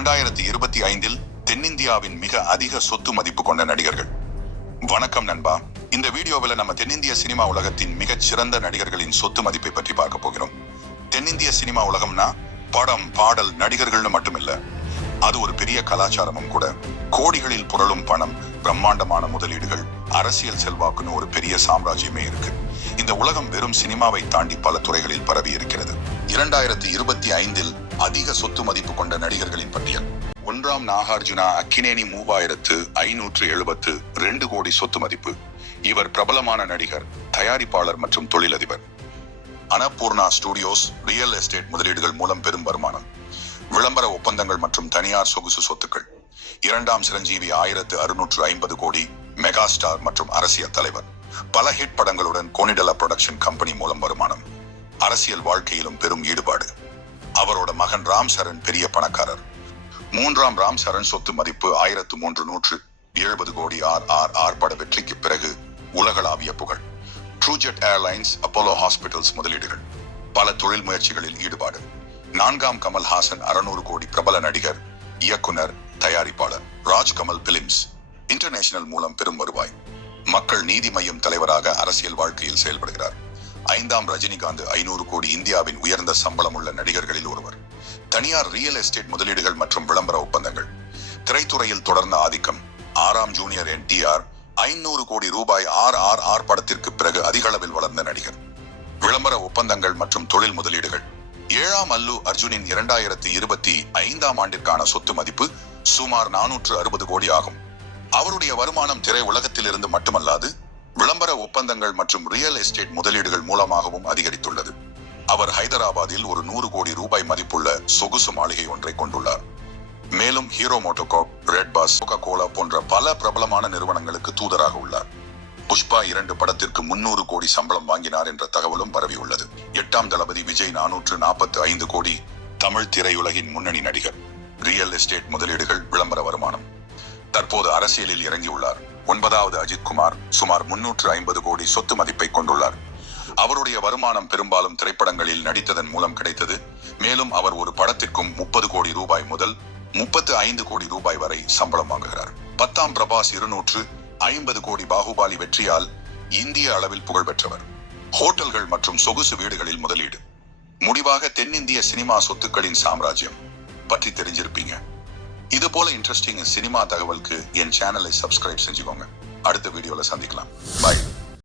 2025 தென்னிந்தியாவின் மிக அதிக சொத்து மதிப்பு கொண்ட நடிகர்கள். வணக்கம் நண்பா. இந்த வீடியோவில் நம்ம தென்னிந்திய சினிமா உலகத்தின் மிகச் சிறந்த நடிகர்களின் சொத்து மதிப்பை பற்றி பார்க்க போகிறோம். தென்னிந்திய சினிமா உலகம்னா படம், பாடல், நடிகர்கள்னு மட்டுமில்ல, அது ஒரு பெரிய கலாச்சாரமும் கூட. கோடிகளில் புரளும் பணம், பிரம்மாண்டமான முதலீடுகள், அரசியல் செல்வாக்குன்னு ஒரு பெரிய சாம்ராஜ்யமே இருக்கு. இந்த உலகம் வெறும் சினிமாவை தாண்டி பல துறைகளில் பரவி இருக்கிறது. 2025 அதிக சொத்து மதிப்பு கொண்ட நடிகர்களின் பட்டியல். 1ஆம் நாகார்ஜுனா அக்கினேனி 3572 கோடி சொத்து மதிப்பு. இவர் பிரபலமான நடிகர், தயாரிப்பாளர் மற்றும் தொழிலதிபர். அன்னபூர்ணா ஸ்டுடியோஸ் ரியல் எஸ்டேட் முதலீடுகள் மூலம் பெரும் வருமானம், விளம்பர ஒப்பந்தங்கள் மற்றும் தனியார் சொகுசு சொத்துக்கள். 2ஆம் சிரஞ்சீவி 1650 கோடி, மெகா ஸ்டார் மற்றும் அரசியல் தலைவர். பல ஹிட் படங்களுடன் கோனிடலா புரொடக்ஷன் கம்பெனி மூலம் வருமானம். அரசியல் வாழ்க்கையிலும் பெரும் ஈடுபாடு. அவரோட மகன் ராம் சரண் பெரிய பணக்காரர். 3ஆம் ராம் சரண் சொத்து மதிப்பு 1370 கோடி. RRR பட வெற்றிக்கு பிறகு உலகளாவிய புகழ். ட்ரூஜெட் ஏர்லைன்ஸ், அப்போலோ ஹாஸ்பிட்டல்ஸ் முதலீடுகள். பல தொழில் முயற்சிகளில் ஈடுபாடு. 4ஆம் கமல்ஹாசன் 600 கோடி, பிரபல நடிகர், இயக்குனர், தயாரிப்பாளர். ராஜ்கமல் பிலிம்ஸ் இன்டர்நேஷனல் மூலம் பெரும் வருவாய். மக்கள் நீதி மையம் தலைவராக அரசியல் வாழ்க்கையில் செயல்படுகிறார். 5ஆம் ரஜினிகாந்த் 500 கோடி, இந்தியாவின் உயர்ந்த சம்பளம் உள்ள நடிகர்களில் ஒருவர். தனியார் ரியல் எஸ்டேட் முதலீடுகள் மற்றும் விளம்பர ஒப்பந்தங்கள். திரைத்துறையில் தொடர்ந்த ஆதிக்கம். 6ஆம் ஜூனியர் NTR 500 கோடி ரூபாய். RRR படத்திற்கு பிறகு அதிக அளவில் வளர்ந்த நடிகர். விளம்பர ஒப்பந்தங்கள் மற்றும் தொழில் முதலீடுகள். 7ஆம் அல்லு அர்ஜுனின் 2025ஆம் ஆண்டிற்கான சொத்து மதிப்பு சுமார் 460 கோடி ஆகும். அவருடைய வருமானம் திரை உலகத்தில் இருந்து மட்டுமல்லாது விளம்பர ஒப்பந்தங்கள் மற்றும் ரியல் எஸ்டேட் முதலீடுகள் மூலமாகவும் அதிகரித்துள்ளது. அவர் ஹைதராபாத்தில் ஒரு 100 கோடி ரூபாய் மதிப்புள்ள சொகுசு மாளிகை ஒன்றை கொண்டுள்ளார். மேலும் Hero MotoCorp, Red Bus, Coca Cola போன்ற பல பிரபலமான நிறுவனங்களுக்கு தூதராக உள்ளார். புஷ்பா 2 படத்திற்கு 300 கோடி சம்பளம் வாங்கினார் என்ற தகவலும் பரவியுள்ளது. 8ஆம் தளபதி விஜய் 445 கோடி, தமிழ் திரையுலகின் முன்னணி நடிகர். ரியல் எஸ்டேட் முதலீடுகள், விளம்பர வருமானம். தற்போது அரசியலில் இறங்கியுள்ளார். 9வது அஜித்குமார் சுமார் 350 கோடி சொத்து மதிப்பை கொண்டுள்ளார். அவருடைய வருமானம் பெரும்பாலும் திரைப்படங்களில் நடித்ததன் மூலம் கிடைத்தது. மேலும் அவர் ஒரு படத்திற்கும் 30 கோடி ரூபாய் முதல் 35 கோடி ரூபாய் வரை சம்பளம் வாங்குகிறார். 10ஆம் பிரபாஸ் 250 கோடி, பாகுபாலி வெற்றியால் இந்திய அளவில் புகழ் பெற்றவர். ஹோட்டல்கள் மற்றும் சொகுசு வீடுகளில் முதலீடு. முடிவாக தென்னிந்திய சினிமா சொத்துக்களின் சாம்ராஜ்யம் பற்றி தெரிஞ்சிருப்பீங்க. இது போல இன்ட்ரெஸ்டிங் சினிமா தகவலுக்கு என் சேனலை சப்ஸ்கிரைப் செஞ்சுக்கோங்க. அடுத்த வீடியோல சந்திக்கலாம். பாய்.